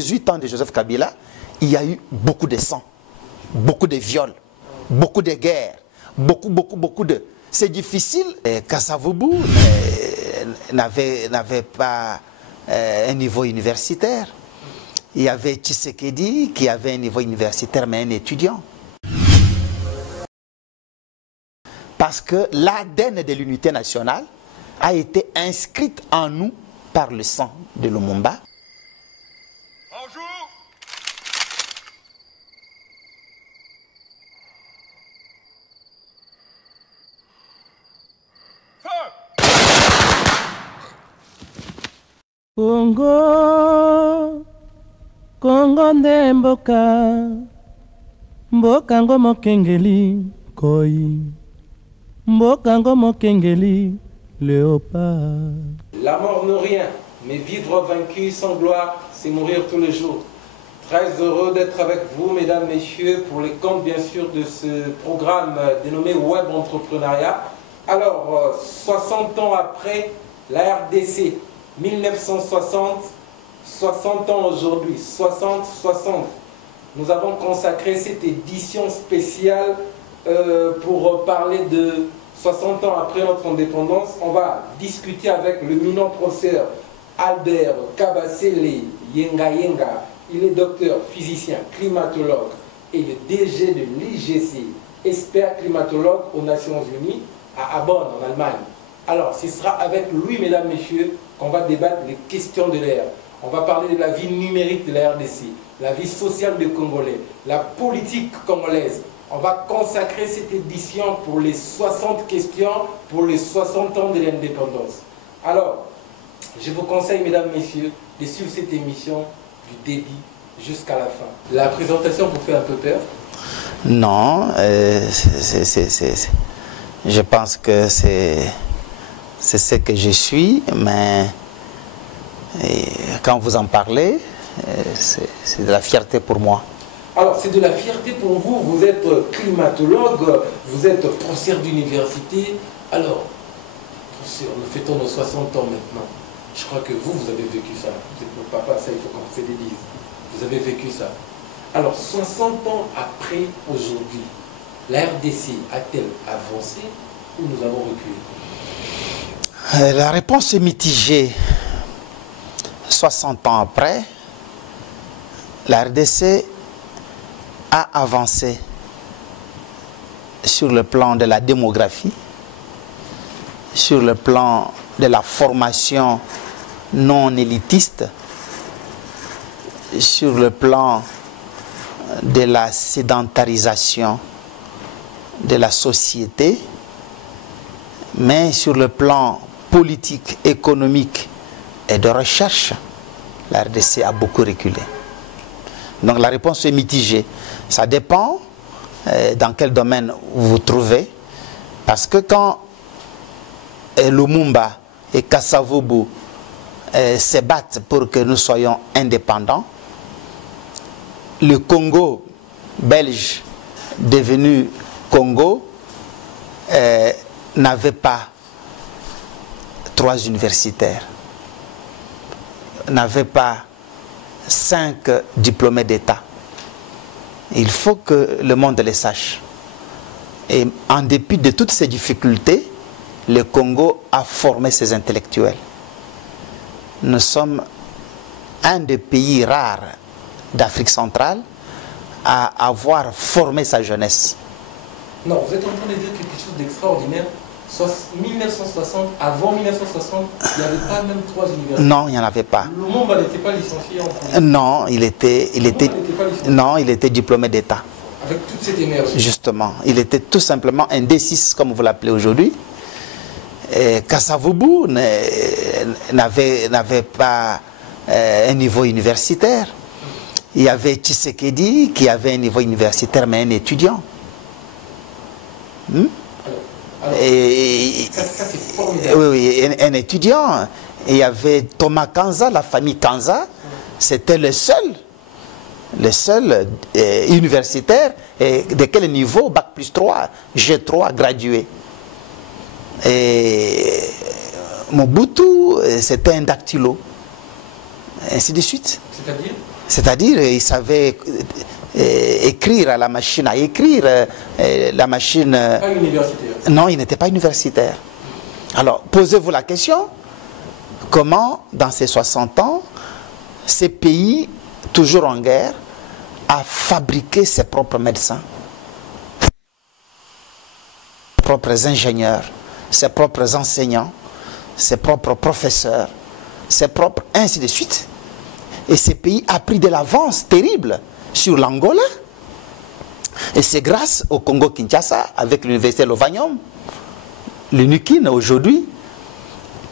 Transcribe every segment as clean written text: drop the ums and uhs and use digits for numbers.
18 ans de Joseph Kabila, il y a eu beaucoup de sang, beaucoup de viols, beaucoup de guerres, beaucoup de... C'est difficile. Kasavubu n'avait pas un niveau universitaire. Il y avait Tshisekedi qui avait un niveau universitaire, mais un étudiant. Parce que l'ADN de l'unité nationale a été inscrite en nous par le sang de Lumumba. Bonjour. Congo, Congo nde mboka, mboka ngo mokengeli koi, mboka ngo mokengeli léopard. La mort n'est rien, mais vivre vaincu sans gloire, c'est mourir tous les jours. Très heureux d'être avec vous, mesdames, messieurs, pour les comptes, bien sûr, de ce programme dénommé Web Entrepreneuriat. Alors, 60 ans après, la RDC, 1960, 60 ans aujourd'hui, 60. Nous avons consacré cette édition spéciale pour parler de 60 ans après notre indépendance. On va discuter avec le minant professeur Albert Kabasele Yenga. Il est docteur physicien, climatologue et le DG de l'IGC, expert climatologue aux Nations Unies à Bonn, en Allemagne. Alors, ce sera avec lui, mesdames, messieurs, qu'on va débattre les questions de l'ère. On va parler de la vie numérique de la RDC, la vie sociale des Congolais, la politique congolaise. On va consacrer cette édition pour les 60 questions, pour les 60 ans de l'indépendance. Alors, je vous conseille, mesdames, messieurs, de suivre cette émission du début jusqu'à la fin. La présentation vous fait un peu peur? Non, je pense que c'est ce que je suis, mais quand vous en parlez, c'est de la fierté pour moi. Alors, c'est de la fierté pour vous. Vous êtes climatologue, vous êtes professeur d'université. Alors, professeur, nous fêtons nos 60 ans maintenant. Je crois que vous avez vécu ça. Vous êtes mon papa, ça il faut qu'on se le dise. Vous avez vécu ça. Alors, 60 ans après aujourd'hui, la RDC a-t-elle avancé ou nous avons reculé? La réponse est mitigée. 60 ans après, la RDC a avancé sur le plan de la démographie, sur le plan de la formation non élitiste, sur le plan de la sédentarisation de la société, mais sur le plan politique, économique et de recherche, la RDC a beaucoup reculé. Donc la réponse est mitigée. Ça dépend dans quel domaine vous vous trouvez. Parce que quand Lumumba et Kasavubu se battent pour que nous soyons indépendants, le Congo belge devenu Congo n'avait pas 3 universitaires, n'avait pas 5 diplômés d'État. Il faut que le monde le sache. Et en dépit de toutes ces difficultés, le Congo a formé ses intellectuels. Nous sommes un des pays rares d'Afrique centrale à avoir formé sa jeunesse. Non, vous êtes en train de dire quelque chose d'extraordinaire. 1960, avant 1960, il n'y avait pas même 3 universités. Non, il n'y en avait pas. Lumumba n'était pas licencié en France. Non, il était diplômé d'État. Avec toute cette énergie. Justement, il était tout simplement un D6, comme vous l'appelez aujourd'hui. Kasavubu n'avait pas un niveau universitaire. Il y avait Tshisekedi qui avait un niveau universitaire, mais un étudiant. Ça c'est formidable. Oui, un étudiant. Et il y avait Thomas Kanza, la famille Kanza. C'était le seul universitaire. Et de quel niveau? Bac plus 3, G3, gradué. Et Mobutu, c'était un dactylo. ainsi de suite. C'est-à-dire? C'est-à-dire, il savait écrire à la machine à écrire, la machine... Pas universitaire. Non, il n'était pas universitaire. Alors, posez-vous la question, comment, dans ces 60 ans, ces pays, toujours en guerre, a fabriqué ses propres médecins, ses propres ingénieurs, ses propres enseignants, ses propres professeurs, ses propres... ainsi de suite. Et ces pays a pris de l'avance terrible sur l'Angola. Et c'est grâce au Congo-Kinshasa, avec l'université Lovanium, l'UNIKIN aujourd'hui,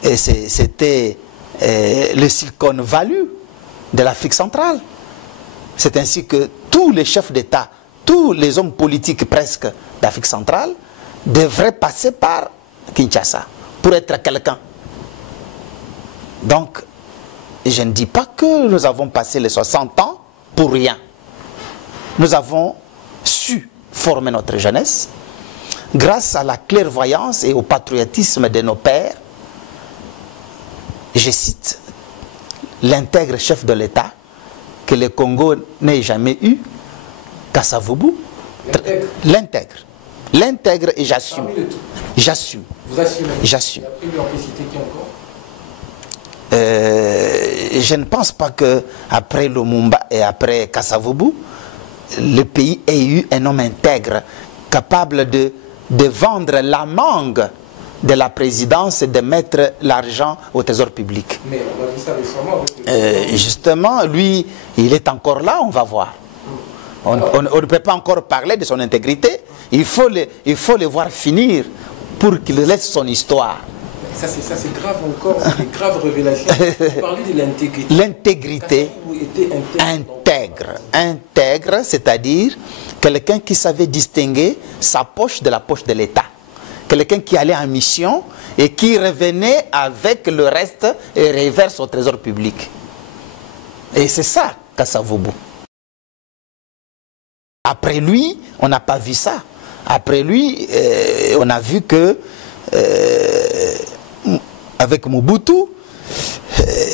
et c'était le Silicon Valley de l'Afrique centrale. C'est ainsi que tous les chefs d'État, tous les hommes politiques presque d'Afrique centrale devraient passer par Kinshasa pour être quelqu'un. Donc, je ne dis pas que nous avons passé les 60 ans pour rien. Nous avons su former notre jeunesse grâce à la clairvoyance et au patriotisme de nos pères. Je cite l'intègre chef de l'État que le Congo n'ait jamais eu, Kasavubu. L'intègre. L'intègre et j'assume. J'assume. Vous assumez? J'assume. Et après, lui, on peut citer qui encore? Je ne pense pas que après Lumumba et après Kasavubu, le pays ait eu un homme intègre, capable de vendre la mangue de la présidence et de mettre l'argent au trésor public. Mais on a vu ça récemment. Justement, lui, il est encore là, on va voir. On ne peut pas encore parler de son intégrité. Il faut le voir finir pour qu'il laisse son histoire. Ça c'est grave encore, c'est des graves révélations. Vous parlez de l'intégrité. L'intégrité intègre, c'est-à-dire quelqu'un qui savait distinguer sa poche de la poche de l'État. Quelqu'un qui allait en mission et qui revenait avec le reste et reverse au trésor public. Et c'est ça, Kasavubu. Après lui, on n'a pas vu ça. Après lui, on a vu que avec Mobutu,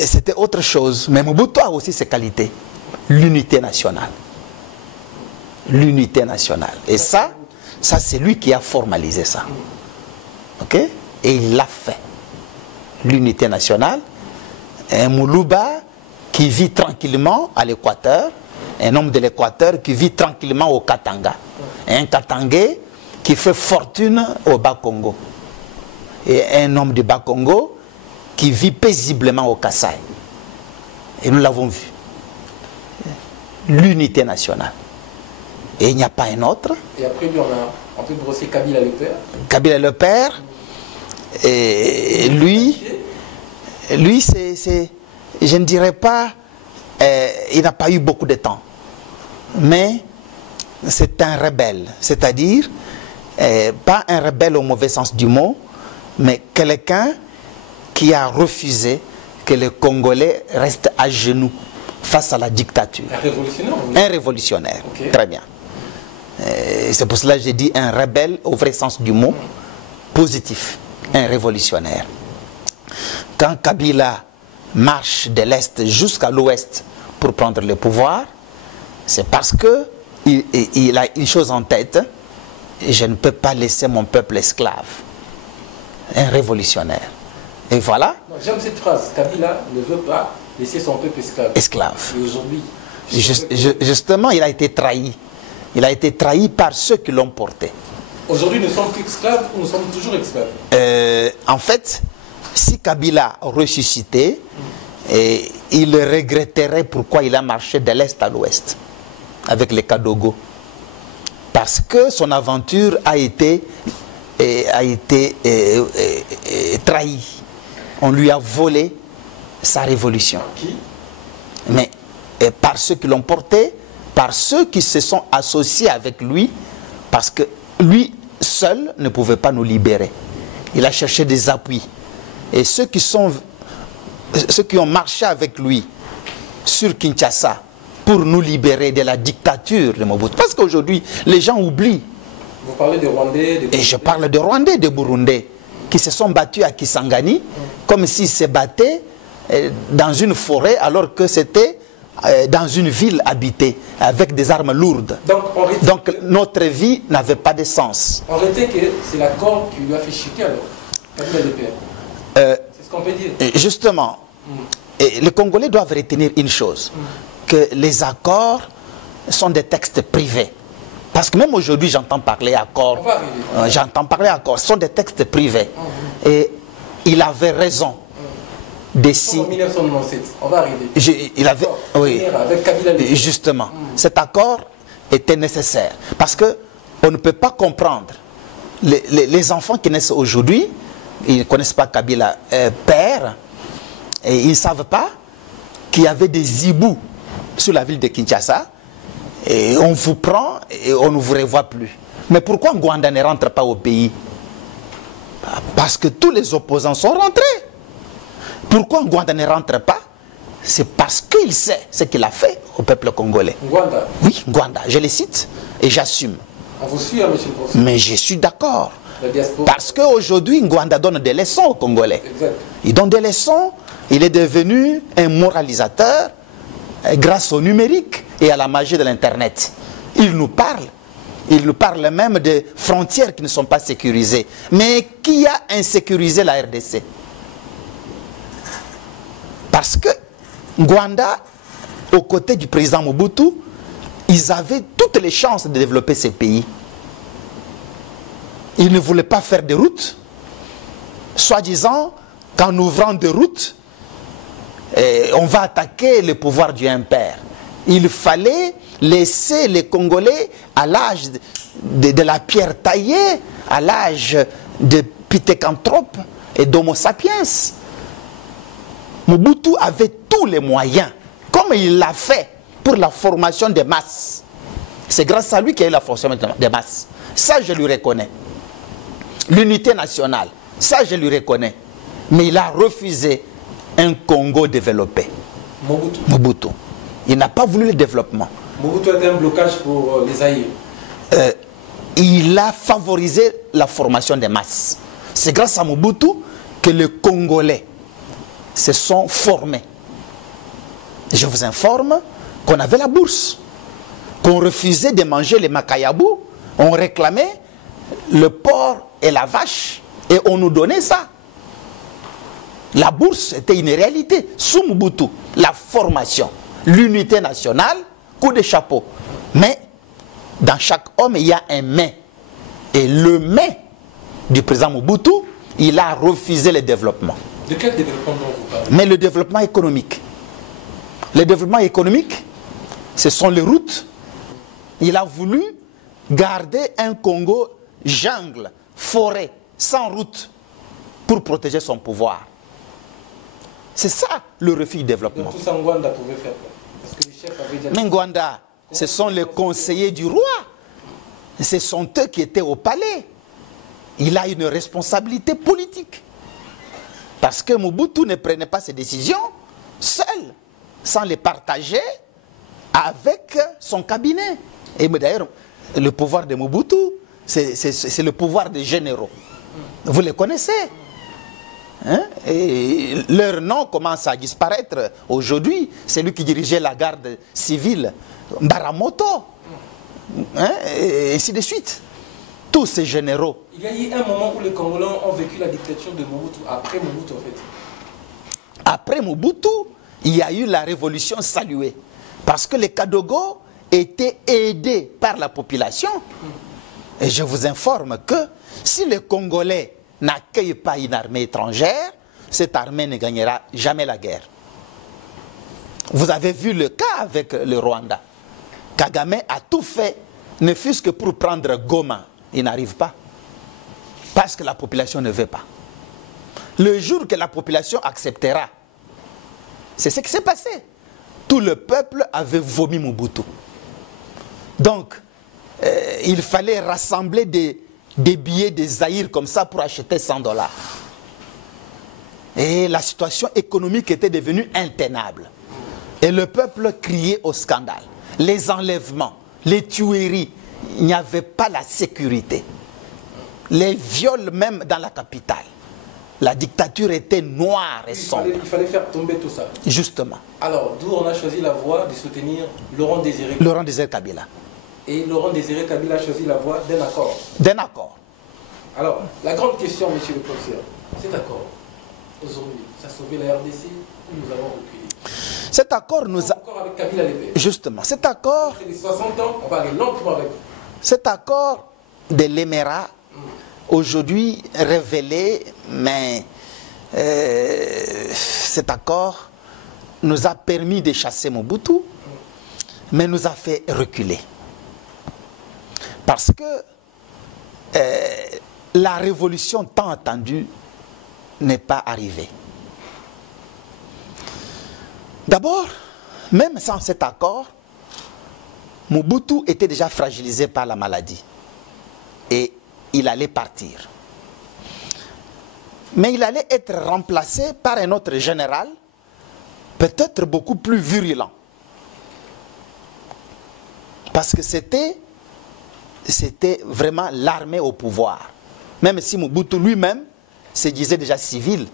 c'était autre chose. Mais Mobutu a aussi ses qualités. L'unité nationale. L'unité nationale. Et ça c'est lui qui a formalisé ça. Ok? Et il l'a fait. L'unité nationale. Un Moulouba qui vit tranquillement à l'Équateur. Un homme de l'Équateur qui vit tranquillement au Katanga. Un Katangais qui fait fortune au Bas-Congo. Et un homme du Bas-Congo qui vit paisiblement au Kasaï. Et nous l'avons vu. L'unité nationale. Et il n'y a pas un autre. Et après lui, on peut brosser Kabila le père. Kabila le père. Et lui c'est, je ne dirais pas, il n'a pas eu beaucoup de temps. Mais c'est un rebelle. C'est-à-dire, pas un rebelle au mauvais sens du mot, mais quelqu'un qui a refusé que les Congolais restent à genoux face à la dictature. Un révolutionnaire? Un révolutionnaire, okay. Très bien. C'est pour cela que j'ai dit un rebelle au vrai sens du mot, positif, un révolutionnaire. Quand Kabila marche de l'Est jusqu'à l'Ouest pour prendre le pouvoir, c'est parce qu'il a une chose en tête, je ne peux pas laisser mon peuple esclave. Un révolutionnaire. Et voilà. J'aime cette phrase. Kabila ne veut pas laisser son peuple esclave. Esclave. Et aujourd'hui, justement, il a été trahi. Il a été trahi par ceux qui l'ont porté. Aujourd'hui, nous sommes esclaves ou nous sommes toujours esclaves? En fait, si Kabila ressuscitait, il regretterait pourquoi il a marché de l'Est à l'Ouest avec les Kadogo. Parce que son aventure a été trahi. On lui a volé sa révolution. Qui? Mais par ceux qui l'ont porté, par ceux qui se sont associés avec lui, parce que lui seul ne pouvait pas nous libérer. Il a cherché des appuis. Et ceux qui ont marché avec lui sur Kinshasa pour nous libérer de la dictature de Mobutu. Parce qu'aujourd'hui, les gens oublient. Vous parlez de Rwandais, Et je parle de Rwandais, de Burundais, qui se sont battus à Kisangani, comme s'ils se battaient dans une forêt alors que c'était dans une ville habitée avec des armes lourdes. Donc notre vie n'avait pas de sens. On retient que c'est l'accord qui lui a fait chuter alors, Kabila le père. C'est ce qu'on peut dire. Justement, les Congolais doivent retenir une chose, que les accords sont des textes privés. Parce que même aujourd'hui, j'entends parler accords. J'entends parler accords. Ce sont des textes privés. Et il avait raison. En 1997, on va arriver. Il avait, oui, avec Kabila le père. justement, cet accord était nécessaire. Parce qu'on ne peut pas comprendre. Les enfants qui naissent aujourd'hui, ils ne connaissent pas Kabila père, et ils ne savent pas qu'il y avait des hiboux sur la ville de Kinshasa, et on vous prend et on ne vous revoit plus. Mais pourquoi Ngwanda ne rentre pas au pays? Parce que tous les opposants sont rentrés. Pourquoi Ngwanda ne rentre pas? C'est parce qu'il sait ce qu'il a fait au peuple congolais. Ngwanda? Oui, Ngwanda, je le cite et j'assume. On vous suit, monsieur le professeur. Mais je suis d'accord. La diaspora. Parce qu'aujourd'hui, Ngwanda donne des leçons aux Congolais. Exact. Il donne des leçons. Il est devenu un moralisateur grâce au numérique et à la magie de l'Internet. Il nous parle. Il nous parle même de frontières qui ne sont pas sécurisées. Mais qui a insécurisé la RDC? Parce que Ngwanda, aux côtés du président Mobutu, ils avaient toutes les chances de développer ces pays. Ils ne voulaient pas faire de routes, soi-disant qu'en ouvrant des routes, on va attaquer le pouvoir du impère. Il fallait laisser les Congolais à l'âge de la pierre taillée, à l'âge de Pithecanthrope et d'Homo sapiens. Mobutu avait tous les moyens, comme il l'a fait pour la formation des masses. C'est grâce à lui qu'il y a eu la formation des masses. Ça, je lui reconnais. L'unité nationale, ça, je lui reconnais. Mais il a refusé un Congo développé. Mobutu. Il n'a pas voulu le développement. Mobutu était un blocage pour les Zaïre. Il a favorisé la formation des masses. C'est grâce à Mobutu que les Congolais se sont formés. Je vous informe qu'on avait la bourse, qu'on refusait de manger les makayabou, on réclamait le porc et la vache, et on nous donnait ça. La bourse était une réalité. Sous Mobutu, la formation, l'unité nationale, coup de chapeau. Mais dans chaque homme, il y a un mais. Et le mais du président Mobutu, il a refusé le développement. De quel développement vous parlez? Mais le développement économique. Le développement économique, ce sont les routes. Il a voulu garder un Congo jungle, forêt, sans route, pour protéger son pouvoir. C'est ça le refus du développement. Donc tout ça, Ngwanda pouvait faire quoi? Parce que les chefs avaient déjà... Mais Ngwanda, ce sont les conseillers du roi. Ce sont eux qui étaient au palais. Il a une responsabilité politique. Parce que Mobutu ne prenait pas ses décisions seul, sans les partager avec son cabinet. Et d'ailleurs, le pouvoir de Mobutu, c'est le pouvoir des généraux. Vous les connaissez. Hein? Et leur nom commence à disparaître aujourd'hui. C'est lui qui dirigeait la garde civile, Mbaramoto, hein? Et ainsi de suite. Tous ces généraux. Il y a eu un moment où les Congolais ont vécu la dictature de Mobutu, après Mobutu en fait. Après Mobutu, il y a eu la révolution saluée. Parce que les Kadogo étaient aidés par la population. Et je vous informe que si les Congolais n'accueillent pas une armée étrangère, cette armée ne gagnera jamais la guerre. Vous avez vu le cas avec le Rwanda. Kagame a tout fait, ne fût-ce que pour prendre Goma. Il n'arrive pas. Parce que la population ne veut pas. Le jour que la population acceptera, c'est ce qui s'est passé. Tout le peuple avait vomi Mobutu. Donc, il fallait rassembler des billets de Zaïre comme ça pour acheter $100. Et la situation économique était devenue intenable. Et le peuple criait au scandale. Les enlèvements, les tueries, il n'y avait pas la sécurité. Les viols même dans la capitale. La dictature était noire et sombre. Il fallait faire tomber tout ça. Justement. Alors, d'où on a choisi la voie de soutenir Laurent Désiré Kabila. Laurent Désiré Kabila. Et Laurent Désiré Kabila a choisi la voie d'un accord. D'un accord. Alors, la grande question, monsieur le professeur, cet accord, aujourd'hui, ça a sauvé la RDC ou nous avons reculé? Cet accord nous a... Encore avec Kabila Lepé. Justement, cet accord... C'est les 60 ans, on va aller lentement avec. Cet accord de l'Émirat, aujourd'hui révélé, mais cet accord nous a permis de chasser Mobutu, mais nous a fait reculer. Parce que la révolution tant attendue n'est pas arrivée. D'abord, même sans cet accord, Mobutu était déjà fragilisé par la maladie et il allait partir. Mais il allait être remplacé par un autre général, peut-être beaucoup plus virulent. Parce que c'était vraiment l'armée au pouvoir. Même si Mobutu lui-même se disait déjà civil,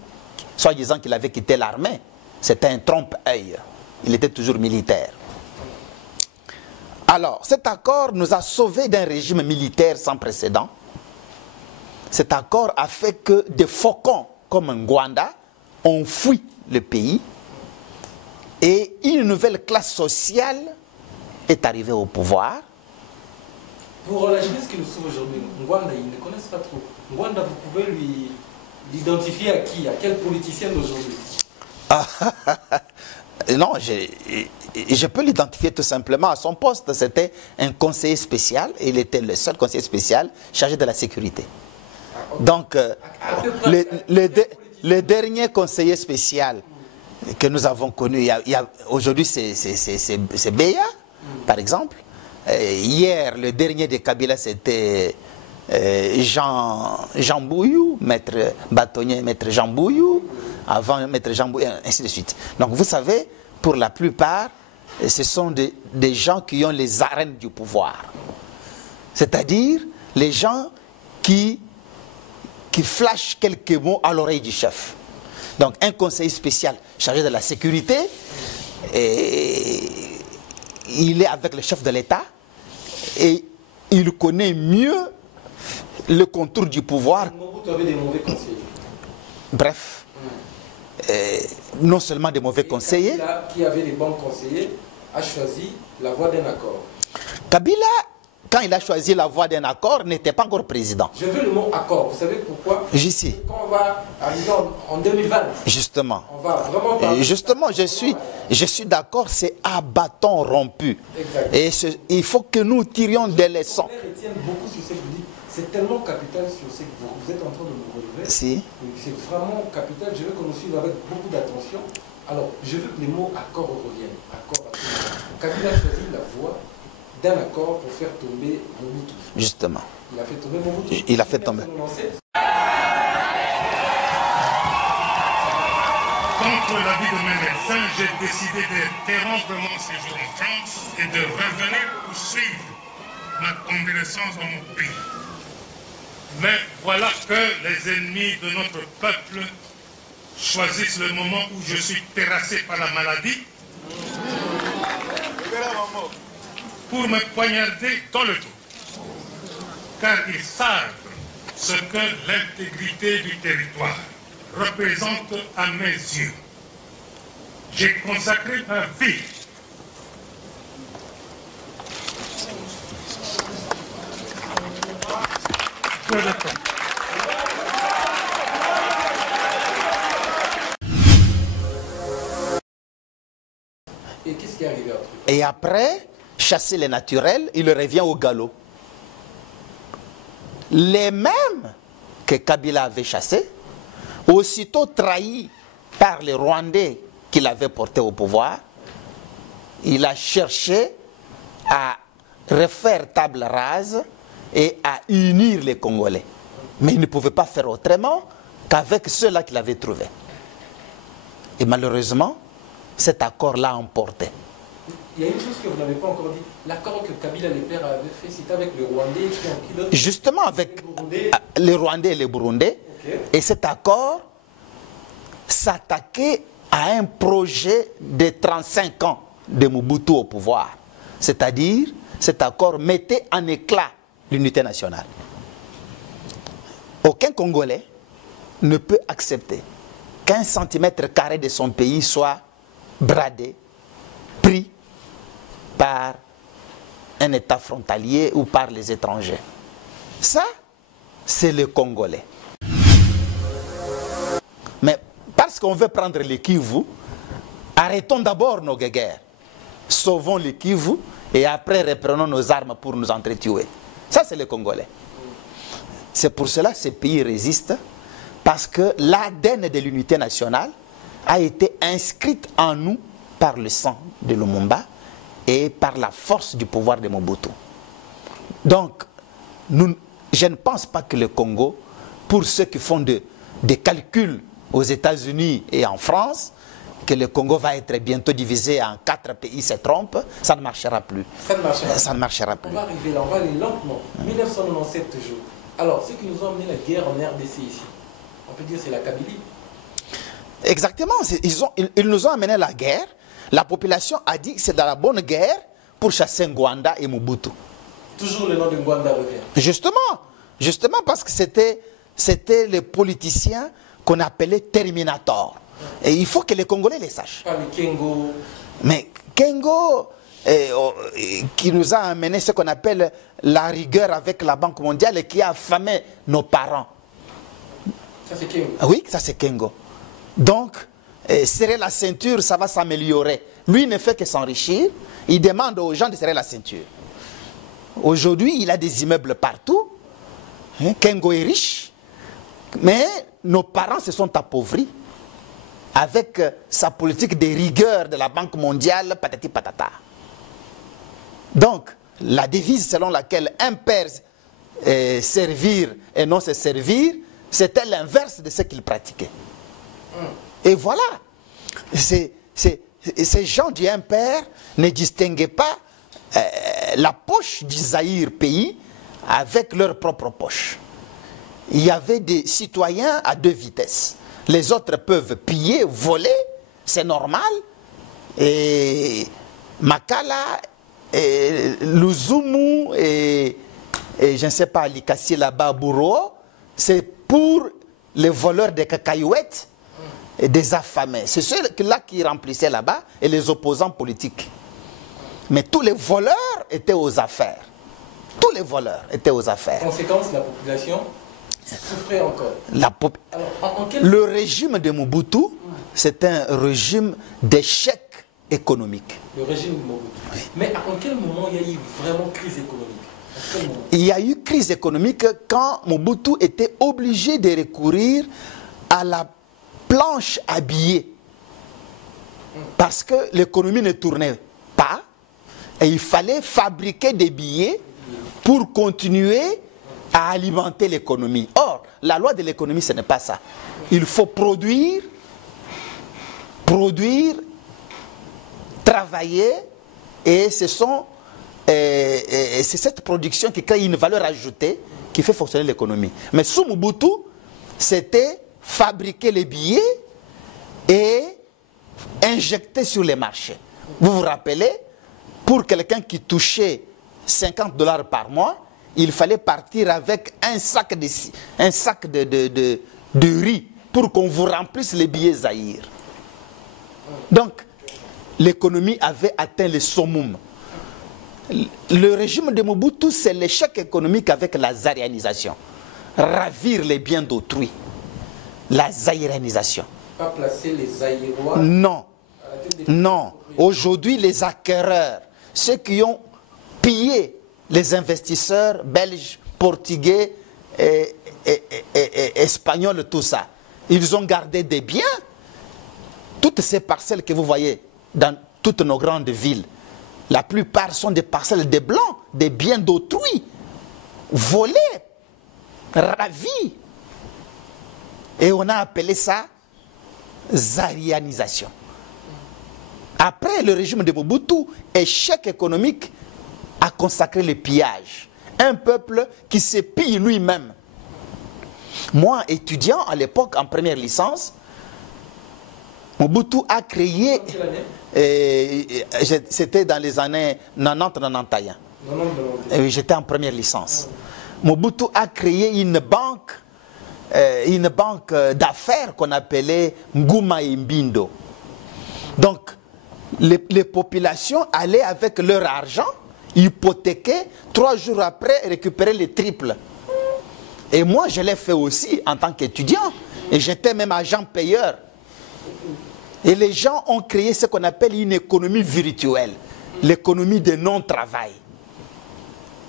soit disant qu'il avait quitté l'armée, c'était un trompe-œil. Il était toujours militaire. Alors, cet accord nous a sauvés d'un régime militaire sans précédent. Cet accord a fait que des faucons comme Ngwanda ont fui le pays et une nouvelle classe sociale est arrivée au pouvoir. Pour la jeunesse qui nous suit aujourd'hui, Ngwanda, ils ne connaissent pas trop. Ngwanda, vous pouvez l'identifier à qui? À quel politicien d'aujourd'hui? Non, je peux l'identifier tout simplement à son poste. C'était un conseiller spécial. Il était le seul conseiller spécial chargé de la sécurité. Donc, le dernier conseiller spécial que nous avons connu, aujourd'hui c'est Beya, par exemple. Hier, le dernier de Kabila, c'était Jean Bouyou, maître bâtonnier, maître Jean Bouyou, avant maître Jean Bouyou, ainsi de suite. Donc vous savez, pour la plupart, ce sont des gens qui ont les arènes du pouvoir. C'est-à-dire les gens qui flashent quelques mots à l'oreille du chef. Donc un conseiller spécial chargé de la sécurité, il est avec le chef de l'État et il connaît mieux le contour du pouvoir. Mobutu avait des mauvais conseillers. Bref, non seulement des mauvais conseillers. Kabila, qui avait des bons conseillers, a choisi la voie d'un accord. Kabila, quand il a choisi la voie d'un accord, n'était pas encore président. Je veux le mot accord. Vous savez pourquoi? J'y sais. Quand on va arriver en 2020, justement. On va vraiment parler. Justement, je suis d'accord, c'est à bâton rompu. Exact. Et il faut que nous tirions des leçons. Les retiennent beaucoup sur ce que vous dites. C'est tellement capital sur ce que vous êtes en train de nous relever. Si. C'est vraiment capital. Je veux qu'on nous suive avec beaucoup d'attention. Alors, je veux que les mots accord reviennent. Accord. Kabila a choisi la voie d'un accord pour faire tomber Mobutu. Justement. Il a fait tomber Mobutu. Il a fait tomber. Contre l'avis de mes médecins, j'ai décidé d'interrompre mon séjour en France et de revenir poursuivre ma convalescence dans mon pays. Mais voilà que les ennemis de notre peuple choisissent le moment où je suis terrassé par la maladie pour me poignarder dans le dos. Car ils savent ce que l'intégrité du territoire représente à mes yeux. J'ai consacré ma vie peu de temps. Et qu'est-ce qui est arrivé après? Et après, chasser les naturels, il revient au galop. Les mêmes que Kabila avait chassés, aussitôt trahis par les Rwandais qu'il avait portés au pouvoir, il a cherché à refaire table rase et à unir les Congolais. Mais il ne pouvait pas faire autrement qu'avec ceux-là qu'il avait trouvés. Et malheureusement, cet accord-là a emporté. Il y a une chose que vous n'avez pas encore dit. L'accord que Kabila les pères avait fait, c'était avec les Rwandais qui ont piloté. Justement avec les Rwandais et les Burundais. Okay. Et cet accord s'attaquer à un projet de 35 ans de Mobutu au pouvoir. C'est-à-dire, cet accord mettait en éclat l'unité nationale. Aucun Congolais ne peut accepter qu'un centimètre carré de son pays soit bradé, pris par un État frontalier ou par les étrangers. Ça, c'est le Congolais. Mais parce qu'on veut prendre le Kivu, arrêtons d'abord nos guerres. Sauvons le Kivu et après reprenons nos armes pour nous entretuer. Ça, c'est le Congolais. C'est pour cela que ces pays résistent, parce que l'ADN de l'unité nationale a été inscrite en nous par le sang de Lumumba et par la force du pouvoir de Mobutu. Donc, je ne pense pas que le Congo, pour ceux qui font des calculs aux États-Unis et en France, que le Congo va être bientôt divisé en 4 pays se trompent, ça ne marchera plus. Ça ne marchera plus. On va arriver là, on va aller lentement. 1997 toujours. Alors, ceux qui nous ont amené la guerre en RDC ici, on peut dire c'est la Kabylie. Exactement, ils nous ont amené la guerre. La population a dit que c'est dans la bonne guerre pour chasser Ngwanda et Mobutu. Toujours le nom de Ngwanda revient. Justement parce que c'était les politiciens qu'on appelait Terminator. Et il faut que les Congolais les sachent. Pas le Kengo. Mais Kengo, qui nous a amené ce qu'on appelle la rigueur avec la Banque mondiale et qui a affamé nos parents. Ça c'est Kengo. Oui, ça c'est Kengo. Donc, serrer la ceinture, ça va s'améliorer. Lui ne fait que s'enrichir. Il demande aux gens de serrer la ceinture. Aujourd'hui, il a des immeubles partout. Kengo est riche. Mais nos parents se sont appauvris avec sa politique de rigueur de la Banque mondiale, patati patata. Donc, la devise selon laquelle un père servir et non se servir, c'était l'inverse de ce qu'il pratiquait. Et voilà, ces gens du impère ne distinguaient pas la poche du Zaïre pays avec leur propre poche. Il y avait des citoyens à 2 vitesses. Les autres peuvent piller, voler, c'est normal. Et Makala, et Luzumu, et je ne sais pas, Likassi là-bas, Bouro, c'est pour les voleurs de cacahuètes et des affamés. C'est ceux-là qui remplissaient là-bas et les opposants politiques. Mais tous les voleurs étaient aux affaires. Tous les voleurs étaient aux affaires. Conséquence, la population souffrait encore. Alors, Le régime de Mobutu, c'est un régime d'échec économique. Le régime de Mobutu. Oui. Mais en quel moment il y a eu vraiment crise économique? Il y a eu crise économique quand Mobutu était obligé de recourir à la planche à billets. Parce que l'économie ne tournait pas et il fallait fabriquer des billets pour continuer à alimenter l'économie. Or, la loi de l'économie, ce n'est pas ça. Il faut produire, travailler, et c'est cette production qui crée une valeur ajoutée qui fait fonctionner l'économie. Mais sous Mobutu, c'était fabriquer les billets et injecter sur les marchés. Vous vous rappelez, pour quelqu'un qui touchait $50 par mois, il fallait partir avec un sac de riz pour qu'on vous remplisse les billets Zaïre. Donc, l'économie avait atteint le summum. Le régime de Mobutu, c'est l'échec économique avec la zaïranisation. Ravir les biens d'autrui. La zaïranisation. Pas placer les Zaïrois. Non. Non. Aujourd'hui, les acquéreurs, ceux qui ont pillé les investisseurs belges, portugais, espagnols, tout ça, ils ont gardé des biens. Toutes ces parcelles que vous voyez dans toutes nos grandes villes, la plupart sont des parcelles de blancs, des biens d'autrui, volés, ravis. Et on a appelé ça zaïranisation. Après le régime de Mobutu, échec économique a consacré le pillage. Un peuple qui se pille lui-même. Moi, étudiant à l'époque en première licence, Mobutu a créé, c'était dans les années 90-91. J'étais en première licence. Mobutu a créé une banque d'affaires qu'on appelait Nguma et Mbindo. Donc, les populations allaient avec leur argent, hypothéquer, 3 jours après, récupérer les triples. Et moi, je l'ai fait aussi en tant qu'étudiant. Et j'étais même agent payeur. Et les gens ont créé ce qu'on appelle une économie virtuelle, l'économie de non-travail.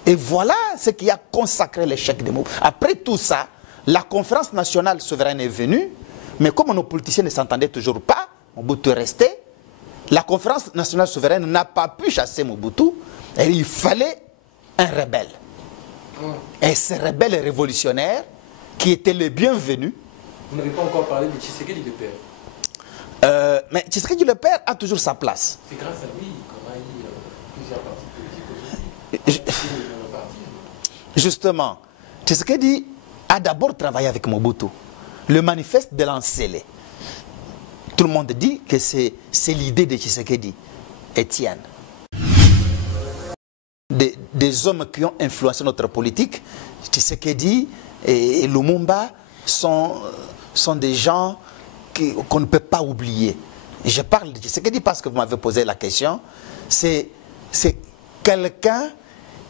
Et voilà ce qui a consacré l'échec des Mobutu. Après tout ça, la conférence nationale souveraine est venue, mais comme nos politiciens ne s'entendaient toujours pas, Mobutu restait. La conférence nationale souveraine n'a pas pu chasser Mobutu, et il fallait un rebelle. Et ce rebelle révolutionnaire, qui était le bienvenu. Vous n'avez pas encore parlé de Tshisekedi le père. Mais Tshisekedi le père a toujours sa place. C'est grâce à lui qu'on a eu plusieurs partis politiques aujourd'hui. Justement, Tshisekedi a d'abord travaillé avec Mobutu. Le manifeste de l'Ancélé. Tout le monde dit que c'est l'idée de Tshisekedi, Étienne. Des hommes qui ont influencé notre politique, Tshisekedi et Lumumba sont des gens qu'on ne peut pas oublier. Et je parle de Tshisekedi parce que vous m'avez posé la question. C'est quelqu'un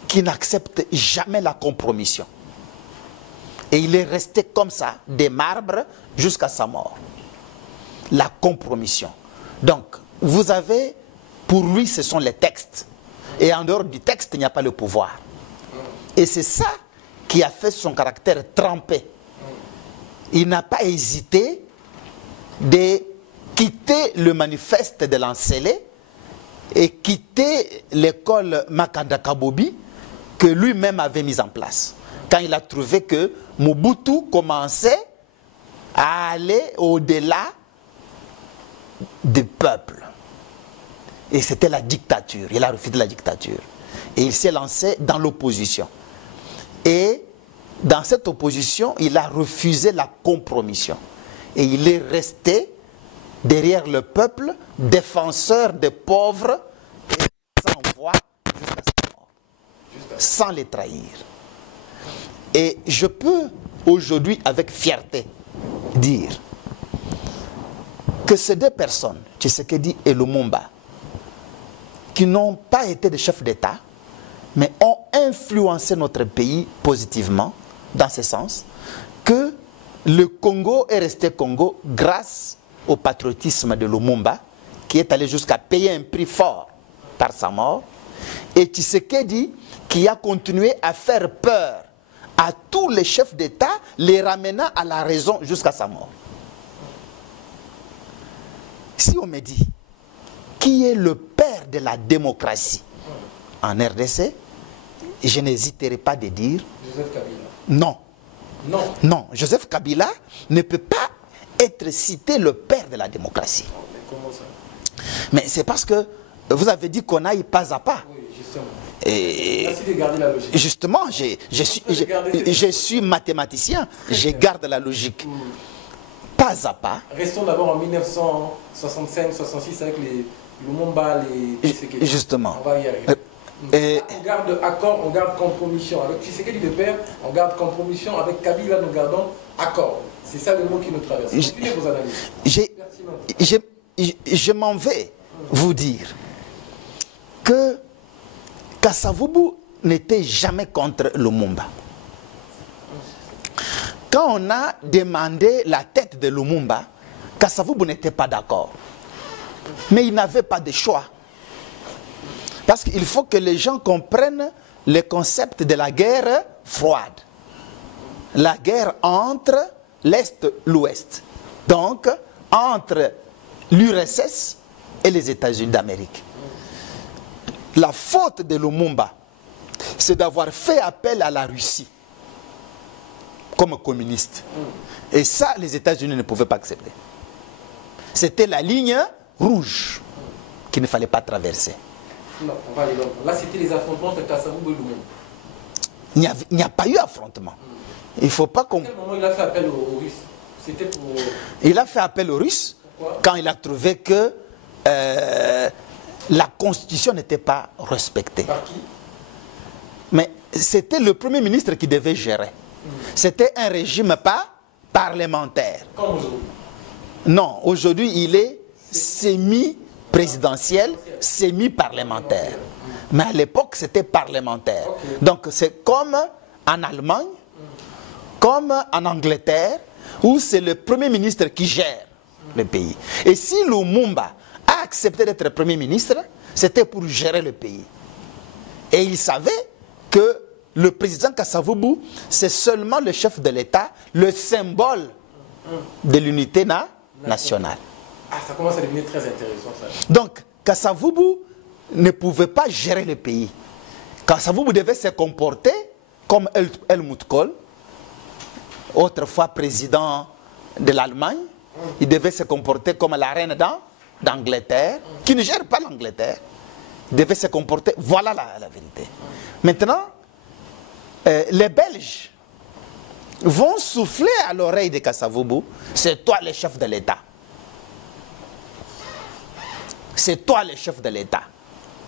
qui n'accepte jamais la compromission. Et il est resté comme ça, des marbres, jusqu'à sa mort. La compromission. Donc, vous avez, pour lui, ce sont les textes. Et en dehors du texte, il n'y a pas le pouvoir. Et c'est ça qui a fait son caractère trempé. Il n'a pas hésité de quitter le manifeste de l'Ancélé et quitter l'école Makanda Kabobi que lui-même avait mise en place. Quand il a trouvé que Mobutu commençait à aller au-delà du peuple. Et c'était la dictature. Il a refusé la dictature. Et il s'est lancé dans l'opposition. Et dans cette opposition, il a refusé la compromission. Et il est resté derrière le peuple, défenseur des pauvres, et sans voix jusqu'à sa mort, sans les trahir. Et je peux aujourd'hui, avec fierté, dire que ces deux personnes, Tshisekedi et Lumumba, qui n'ont pas été des chefs d'État, mais ont influencé notre pays positivement, dans ce sens, que le Congo est resté Congo grâce au patriotisme de Lumumba, qui est allé jusqu'à payer un prix fort par sa mort, et Tshisekedi, qui a continué à faire peur à tous les chefs d'État, les ramenant à la raison jusqu'à sa mort. Si on me dit, qui est le père de la démocratie en RDC, je n'hésiterai pas de dire Joseph Kabila. non. Non. Non, Joseph Kabila ne peut pas être cité le père de la démocratie. Mais comment ça? Mais c'est parce que vous avez dit qu'on aille pas à pas. Oui, justement. Et merci de garder la logique. justement, je suis mathématicien, je garde la logique. Pas à pas. Restons d'abord en 1965-66 avec les Lumumba, les Tshisekedi. Justement. On va y arriver. On garde accord, on garde compromission. Avec Tshisekedi de père, on garde compromission. Avec Kabila, nous gardons accord. C'est ça le mot qui nous traverse. Continuez vos analyses. Je m'en vais vous dire que Kasavubu n'était jamais contre Lumumba. Quand on a demandé la tête de Lumumba, Kasavubu n'était pas d'accord. Mais il n'avait pas de choix. Parce qu'il faut que les gens comprennent le concept de la guerre froide. La guerre entre l'Est et l'Ouest. Donc, entre l'URSS et les États-Unis d'Amérique. La faute de Lumumba, c'est d'avoir fait appel à la Russie comme communiste. Et ça, les États-Unis ne pouvaient pas accepter. C'était la ligne rouge qu'il ne fallait pas traverser. Non, on va aller là. Là, c'était les affrontements entre Kasavubu et Lumumba. Il n'y a pas eu affrontement. Il ne faut pas qu'on... À quel moment il a fait appel aux Russes? C'était pour... Il a fait appel aux Russes quand il a trouvé que la Constitution n'était pas respectée. Par qui? Mais c'était le Premier ministre qui devait gérer. C'était un régime pas parlementaire. Comme aujourd'hui. Non, aujourd'hui, il est semi-présidentiel, semi-parlementaire. Mais à l'époque, c'était parlementaire. Donc, c'est comme en Allemagne, comme en Angleterre, où c'est le Premier ministre qui gère le pays. Et si Lumumba a accepté d'être Premier ministre, c'était pour gérer le pays. Et il savait que le président Kasavubu, c'est seulement le chef de l'État, le symbole de l'unité nationale. Ah, ça commence à devenir très intéressant, ça. Donc, Kasavubu ne pouvait pas gérer le pays. Kasavubu devait se comporter comme Helmut Kohl, autrefois président de l'Allemagne. Il devait se comporter comme la reine d'Angleterre, qui ne gère pas l'Angleterre. Il devait se comporter... Voilà la vérité. Maintenant, les Belges vont souffler à l'oreille de Kasavubu, c'est toi le chef de l'État. C'est toi le chef de l'État.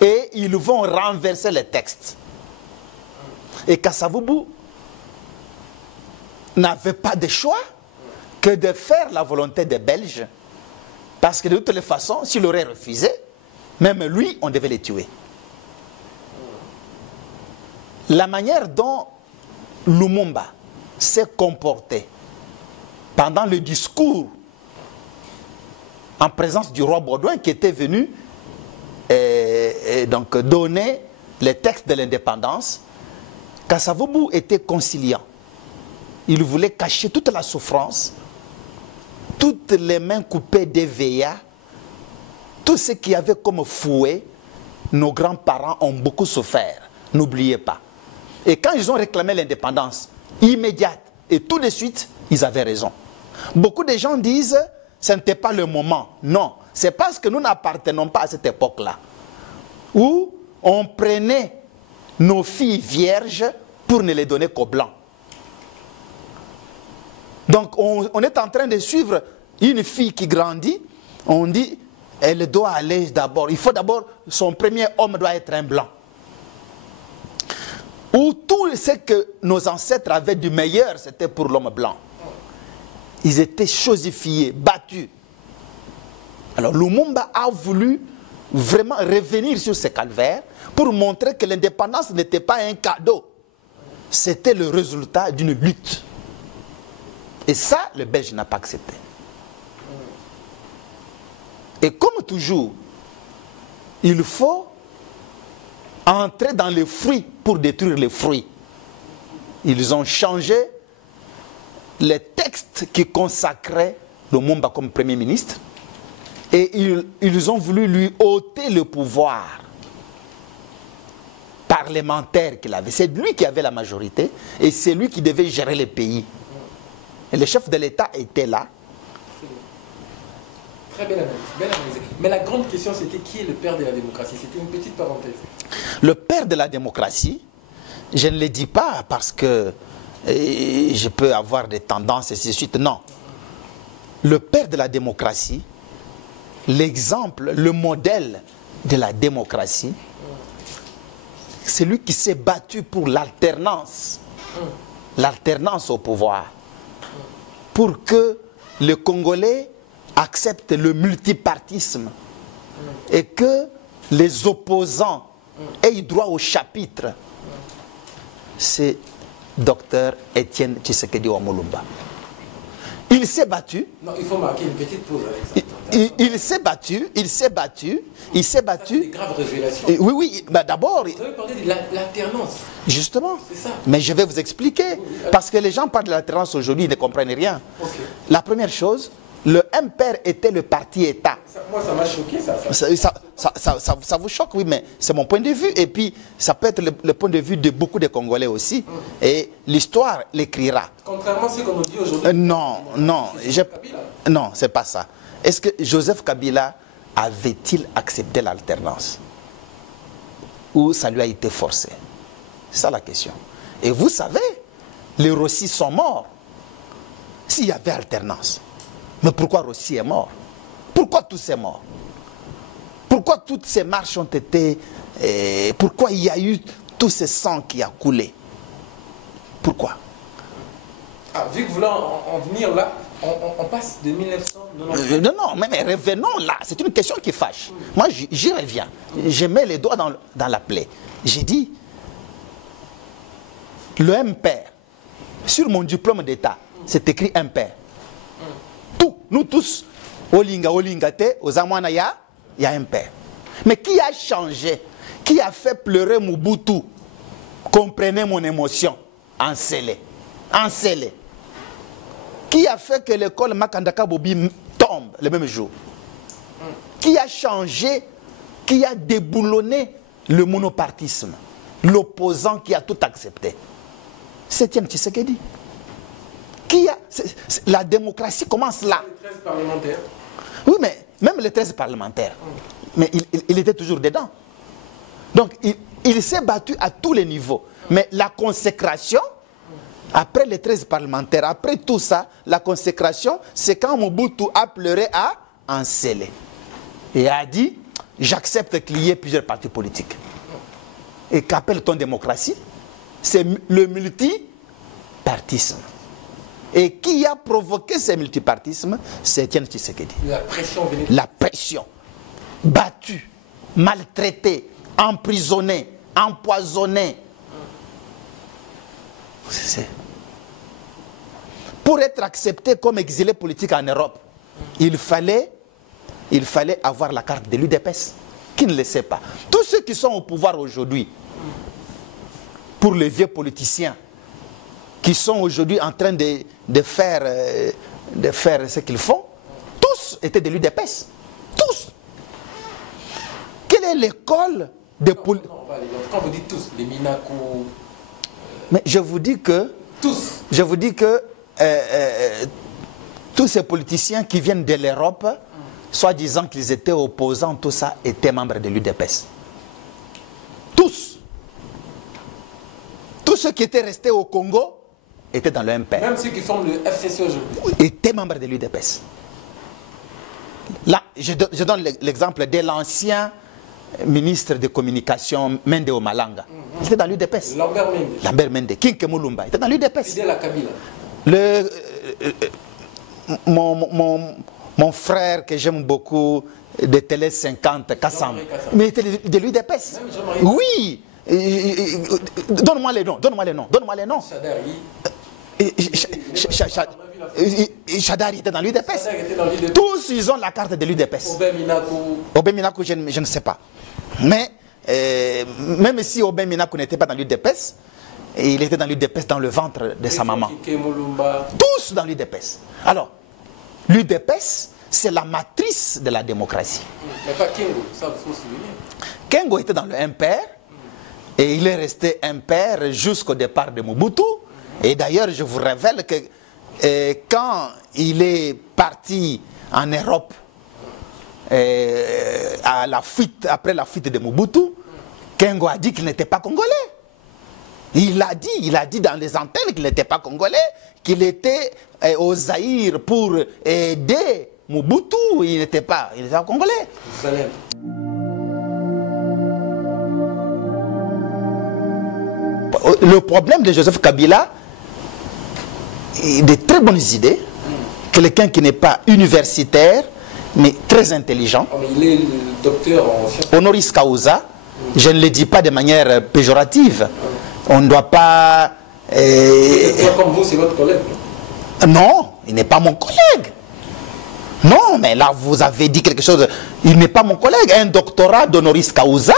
Et ils vont renverser les textes. Et Kasavubu n'avait pas de choix que de faire la volonté des Belges. Parce que de toutes les façons, s'il aurait refusé, même lui, on devait le tuer. La manière dont Lumumba s'est comporté pendant le discours en présence du roi Baudouin qui était venu donc donner les textes de l'indépendance, Kasavubu était conciliant. Il voulait cacher toute la souffrance, toutes les mains coupées d'EVA, tout ce qu'il y avait comme fouet. Nos grands-parents ont beaucoup souffert, n'oubliez pas. Et quand ils ont réclamé l'indépendance immédiate et tout de suite, ils avaient raison. Beaucoup de gens disent, ce n'était pas le moment. Non, c'est parce que nous n'appartenons pas à cette époque-là, où on prenait nos filles vierges pour ne les donner qu'aux blancs. Donc on est en train de suivre une fille qui grandit, on dit, elle doit aller d'abord, il faut d'abord, son premier homme doit être un blanc. Où tout ce que nos ancêtres avaient du meilleur, c'était pour l'homme blanc. Ils étaient chosifiés, battus. Alors Lumumba a voulu vraiment revenir sur ce calvaire pour montrer que l'indépendance n'était pas un cadeau. C'était le résultat d'une lutte. Et ça, le Belge n'a pas accepté. Et comme toujours, il faut entrer dans les fruits pour détruire les fruits. Ils ont changé les textes qui consacraient Lumumba comme Premier ministre et ils ont voulu lui ôter le pouvoir parlementaire qu'il avait. C'est lui qui avait la majorité et c'est lui qui devait gérer le pays. Et le chef de l'État était là. Très belle analyse, belle analyse. Mais la grande question, c'était qui est le père de la démocratie? C'était une petite parenthèse. Le père de la démocratie, je ne le dis pas parce que je peux avoir des tendances et ainsi de suite. Non. Le père de la démocratie, l'exemple, le modèle de la démocratie, c'est lui qui s'est battu pour l'alternance. L'alternance au pouvoir. Pour que le Congolais accepte le multipartisme et que les opposants aient droit au chapitre. C'est Dr Étienne Tshisekedi Wamulumba. Il s'est battu. Non, il faut marquer une petite pause avec ça. Il s'est battu. Ça, c'est des graves révélations. Oui, oui. Bah, d'abord. Vous avez parlé de l'alternance. Justement. C'est ça. Mais je vais vous expliquer. Parce que les gens parlent de l'alternance aujourd'hui, ils ne comprennent rien. Okay. La première chose, le MPR était le parti-État. Moi, ça m'a choqué, ça. Ça vous choque, oui, mais c'est mon point de vue. Et puis, ça peut être le point de vue de beaucoup de Congolais aussi. Et l'histoire l'écrira. Contrairement à ce qu'on nous dit aujourd'hui. Non, c'est pas ça. Est-ce que Joseph Kabila avait-il accepté l'alternance? Ou ça lui a été forcé? C'est ça la question. Et vous savez, les Rossi sont morts. S'il y avait alternance. Mais pourquoi Rossi est mort? Pourquoi tous ces morts? Pourquoi toutes ces marches ont été... pourquoi il y a eu tout ce sang qui a coulé? Pourquoi? Ah, vu que vous voulez en venir là, on passe de 1990. Non, mais revenons là. C'est une question qui fâche. Moi, j'y reviens. Je mets les doigts dans la plaie. J'ai dit, le impère, sur mon diplôme d'État, c'est écrit impère. Tout, nous tous, Olinga te, aux Amwana, il y a impère. Mais qui a changé? Qui a fait pleurer Mobutu? Comprenez mon émotion. Encellé. Encellé. Qui a fait que l'école Makandaka Bobi tombe le même jour? Qui a changé, qui a déboulonné le monopartisme? L'opposant qui a tout accepté. C'est Etienne Tshisekedi. La démocratie commence là. Les 13 parlementaires. Oui, mais même les 13 parlementaires. Mais il était toujours dedans. Donc, il s'est battu à tous les niveaux. Mais la consécration, après les 13 parlementaires, après tout ça, la consécration, c'est quand Mobutu a pleuré à enceller. Et a dit, j'accepte qu'il y ait plusieurs partis politiques. Et qu'appelle-t-on démocratie? C'est le multipartisme. Et qui a provoqué ce multipartisme? C'est Etienne Tshisekedi. La pression venait. La pression. Battu, maltraité, emprisonné, empoisonné. Pour être accepté comme exilé politique en Europe, il fallait avoir la carte de l'UDPS. Qui ne le sait pas? Tous ceux qui sont au pouvoir aujourd'hui, pour les vieux politiciens, qui sont aujourd'hui en train de faire ce qu'ils font, tous étaient de l'UDPS. Tous. Quelle est l'école de politique? Quand vous dites tous, les Minakou... Mais je vous dis que... Tous. Je vous dis que tous ces politiciens qui viennent de l'Europe, soit disant qu'ils étaient opposants, tout ça, étaient membres de l'UDPS. Tous. Tous ceux qui étaient restés au Congo étaient dans le MPR. Même ceux qui forment le FCC aujourd'hui. Étaient membres de l'UDPS. Là, je donne l'exemple de l'ancien ministre de communication Mende Omalanga. Il était dans l'UDPS. Lambert Mende. Kinke Mulumba. Il était dans l'UDPS. Fidèle à Kabila. Mon frère que j'aime beaucoup de Télé 50, Kassam. Mais il était de l'UDPS. Oui. Donne-moi les noms. Donne-moi les noms. Donne-moi les noms. Chadari était dans l'UDPS. Tous, ils ont la carte de l'UDPS. Obé Minakou, je ne sais pas. Mais même si Obé Minakou n'était pas dans l'UDPS, il était dans l'UDPS dans le ventre de sa maman. Tous dans l'UDPS. Alors, l'UDPS, c'est la matrice de la démocratie. Mais pas Kengo, ça il faut souligner. Kengo était dans le MPR et il est resté MPR jusqu'au départ de Mobutu. Et d'ailleurs, je vous révèle que quand il est parti en Europe après la fuite de Mobutu, Kengo a dit qu'il n'était pas congolais. Il a dit dans les antennes qu'il n'était pas congolais, qu'il était au Zaïre pour aider Mobutu. Il n'était pas congolais. Le problème de Joseph Kabila, de très bonnes idées, quelqu'un qui n'est pas universitaire, mais très intelligent. Il est docteur en sciences. Honoris causa, je ne le dis pas de manière péjorative. On ne doit pas... Comme vous, c'est votre collègue. Non, il n'est pas mon collègue. Non, mais là, vous avez dit quelque chose. Il n'est pas mon collègue. Un doctorat d'honoris causa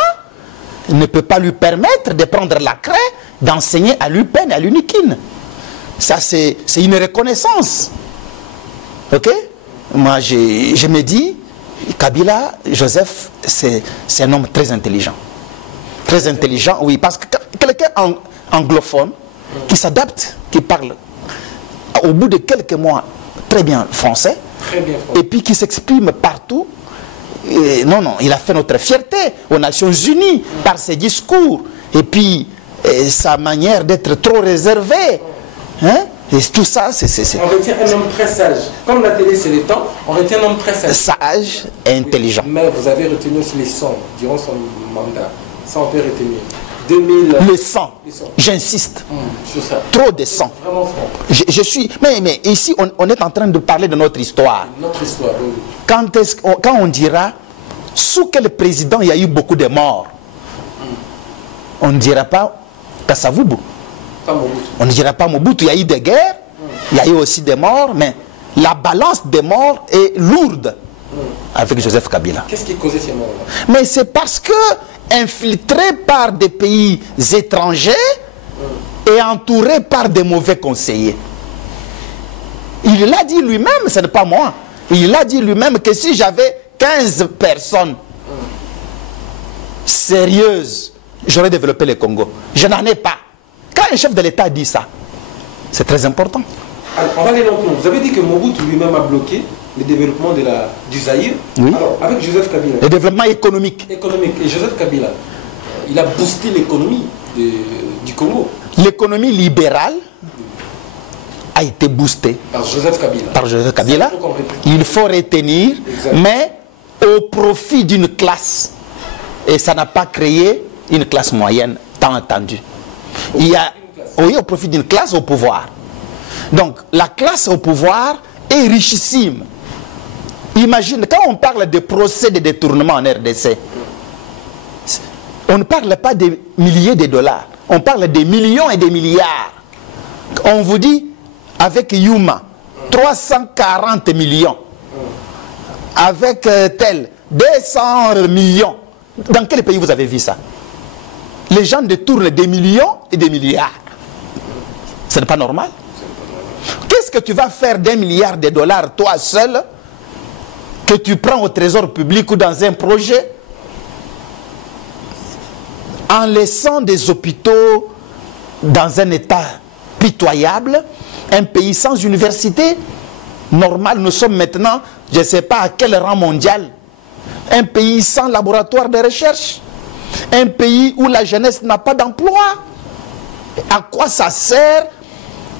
ne peut pas lui permettre de prendre la craie, d'enseigner à l'UPEN et à l'UNIKIN. Ça, c'est une reconnaissance. Ok? Moi, je me dis, Kabila, Joseph, c'est un homme très intelligent. Très intelligent, oui, parce que quelqu'un anglophone qui s'adapte, qui parle au bout de quelques mois très bien français, et puis qui s'exprime partout. Et non, il a fait notre fierté aux Nations Unies par ses discours et puis sa manière d'être trop réservé. Hein? Et tout ça, c'est... On retient un homme très sage. Comme la télé, c'est le temps, on retient un homme très sage. Sage et intelligent. Mais vous avez retenu aussi les sons durant son mandat. Ça, on peut retenir. 2000... Le sang, j'insiste. Sur ça. Trop de sang. Vraiment franc. Je suis... Mais ici, on est en train de parler de notre histoire. Notre histoire, oui. Quand on dira, sous quel président il y a eu beaucoup de morts, on ne dira pas Kasavubu. On ne dira pas Mobutu. Il y a eu des guerres, il y a eu aussi des morts, mais la balance des morts est lourde avec Joseph Kabila. Qu'est-ce qui causait ces morts-là? Mais c'est parce que, infiltré par des pays étrangers et entouré par des mauvais conseillers. Il l'a dit lui-même, ce n'est pas moi. Il a dit lui-même que si j'avais 15 personnes sérieuses, j'aurais développé le Congo. Je n'en ai pas. Quand un chef de l'État dit ça, c'est très important. Alors, on va aller lentement. Vous avez dit que Mobutu lui-même a bloqué le développement du Zaïre. Oui. Alors, avec Joseph Kabila. Le développement économique. Et Joseph Kabila, il a boosté l'économie du Congo. L'économie libérale a été boostée par Joseph Kabila. Par Joseph Kabila. Il faut retenir, mais au profit d'une classe. Et ça n'a pas créé une classe moyenne, tant entendu. Il y a, oui, au profit d'une classe au pouvoir. Donc, la classe au pouvoir est richissime. Imagine, quand on parle de procès de détournement en RDC, on ne parle pas de milliers de dollars, on parle des millions et des milliards. On vous dit, avec Yuma, 340 millions. Avec tel, 200 millions. Dans quel pays vous avez vu ça? Les gens détournent des millions et des milliards. Ce n'est pas normal. Qu'est-ce que tu vas faire d'1 milliard de dollars, toi seul, que tu prends au trésor public ou dans un projet, en laissant des hôpitaux dans un état pitoyable, un pays sans université? Normal, nous sommes maintenant, je ne sais pas à quel rang mondial, un pays sans laboratoire de recherche, un pays où la jeunesse n'a pas d'emploi. À quoi ça sert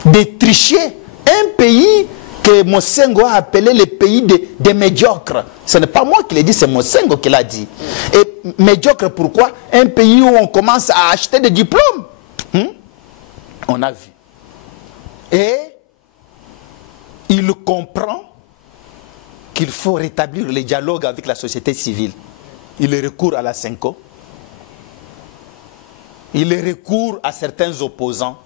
de tricher? Un pays que Mosengo a appelé le pays des médiocres. Ce n'est pas moi qui l'ai dit, c'est Mosengo qui l'a dit. Et médiocre pourquoi? Un pays où on commence à acheter des diplômes. On a vu. Et il comprend qu'il faut rétablir le dialogue avec la société civile. Il recourt à la Senko. Il recourt à certains opposants.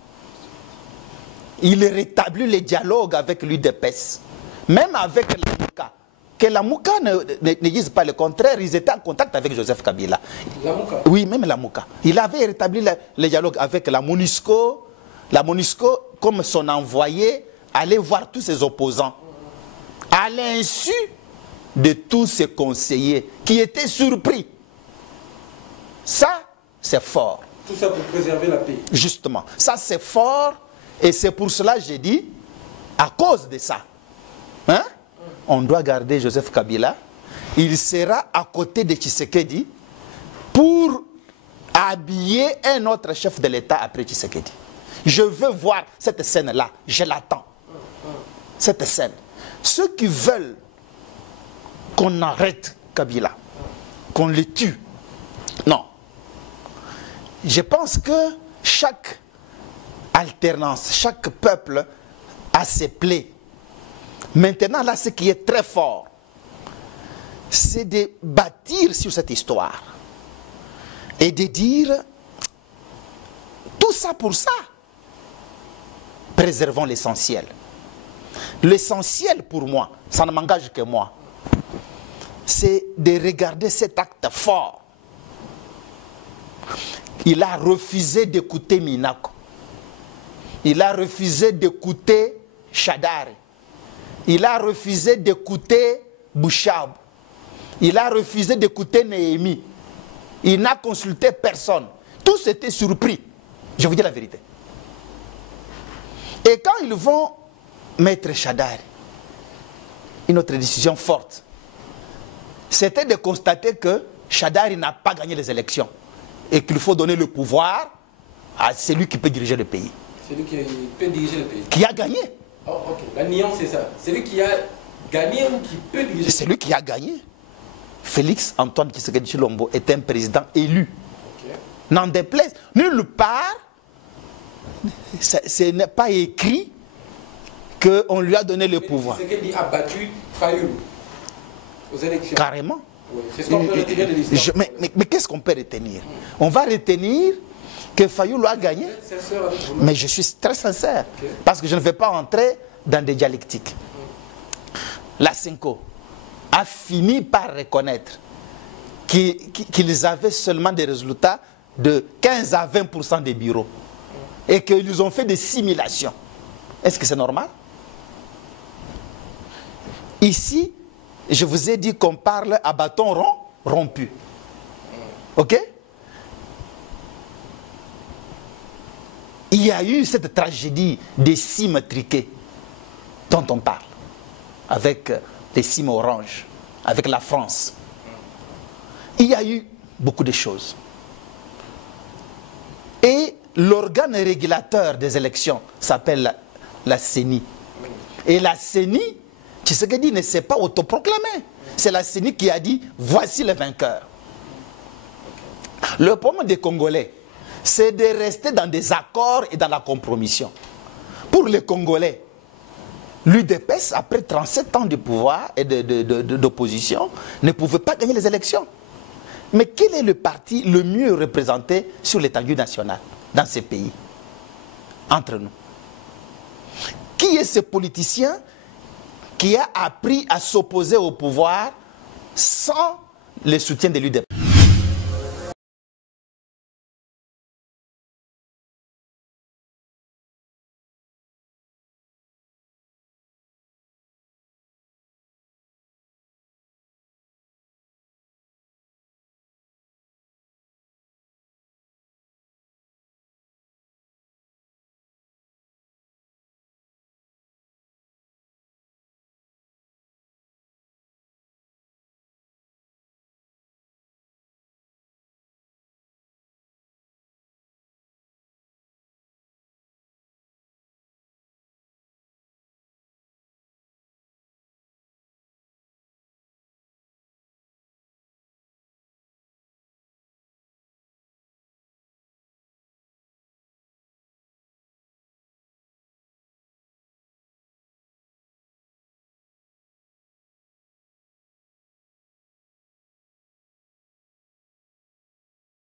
Il rétablit le dialogue avec l'UDPS. Même avec la Mouka. Que la Mouka ne dise pas le contraire, ils étaient en contact avec Joseph Kabila. La Mouka? Oui, même la Mouka. Il avait rétabli le dialogue avec la MONUSCO. La MONUSCO, comme son envoyé, allait voir tous ses opposants. À l'insu de tous ses conseillers qui étaient surpris. Ça, c'est fort. Tout ça pour préserver la paix. Justement. Ça, c'est fort. Et c'est pour cela que j'ai dit, à cause de ça, on doit garder Joseph Kabila. Il sera à côté de Tshisekedi pour habiller un autre chef de l'État après Tshisekedi. Je veux voir cette scène-là. Je l'attends. Cette scène. Ceux qui veulent qu'on arrête Kabila, qu'on le tue, non. Je pense que chaque alternance, chaque peuple a ses plaies. Maintenant, là, ce qui est très fort, c'est de bâtir sur cette histoire et de dire tout ça pour ça. Préservons l'essentiel. L'essentiel pour moi, ça ne m'engage que moi, c'est de regarder cet acte fort. Il a refusé d'écouter Minako. Il a refusé d'écouter Shadari. Il a refusé d'écouter Bouchab. Il a refusé d'écouter Néhémie. Il n'a consulté personne. Tous étaient surpris. Je vous dis la vérité. Et quand ils vont mettre Shadari, une autre décision forte, c'était de constater que Shadari n'a pas gagné les élections et qu'il faut donner le pouvoir à celui qui peut diriger le pays. Celui qui peut diriger le pays. Qui a gagné. Oh, ok. La nuance, c'est ça. Celui qui a gagné ou qui peut diriger. C'est lui qui a gagné. Félix Antoine Tshisekedi Tshilombo est un président élu. Okay. N'en déplaise. Nulle part, ce n'est pas écrit qu'on lui a donné le pouvoir. Tshisekedi a battu Fayoulou aux élections. Carrément. Oui. C'est ce qu'on peut retenir de l'histoire. Mais qu'est-ce qu'on peut retenir? On va retenir que Fayoulou a gagné. Mais je suis très sincère. Okay. Parce que je ne vais pas entrer dans des dialectiques. La Cinco a fini par reconnaître qu'ils avaient seulement des résultats de 15 à 20% des bureaux. Et qu'ils ont fait des simulations. Est-ce que c'est normal? Ici, je vous ai dit qu'on parle à bâton rompu. Ok? Il y a eu cette tragédie des cimes triquées dont on parle, avec les cimes oranges, avec la France. Il y a eu beaucoup de choses. Et l'organe régulateur des élections s'appelle la CENI. Et la CENI, Tshisekedi ne s'est pas autoproclamé. C'est la CENI qui a dit, voici les vainqueurs. Le problème des Congolais, c'est de rester dans des accords et dans la compromission. Pour les Congolais, l'UDPS, après 37 ans de pouvoir et d'opposition, ne pouvait pas gagner les élections. Mais quel est le parti le mieux représenté sur l'étendue nationale dans ces pays? Entre nous. Qui est ce politicien qui a appris à s'opposer au pouvoir sans le soutien de l'UDPS?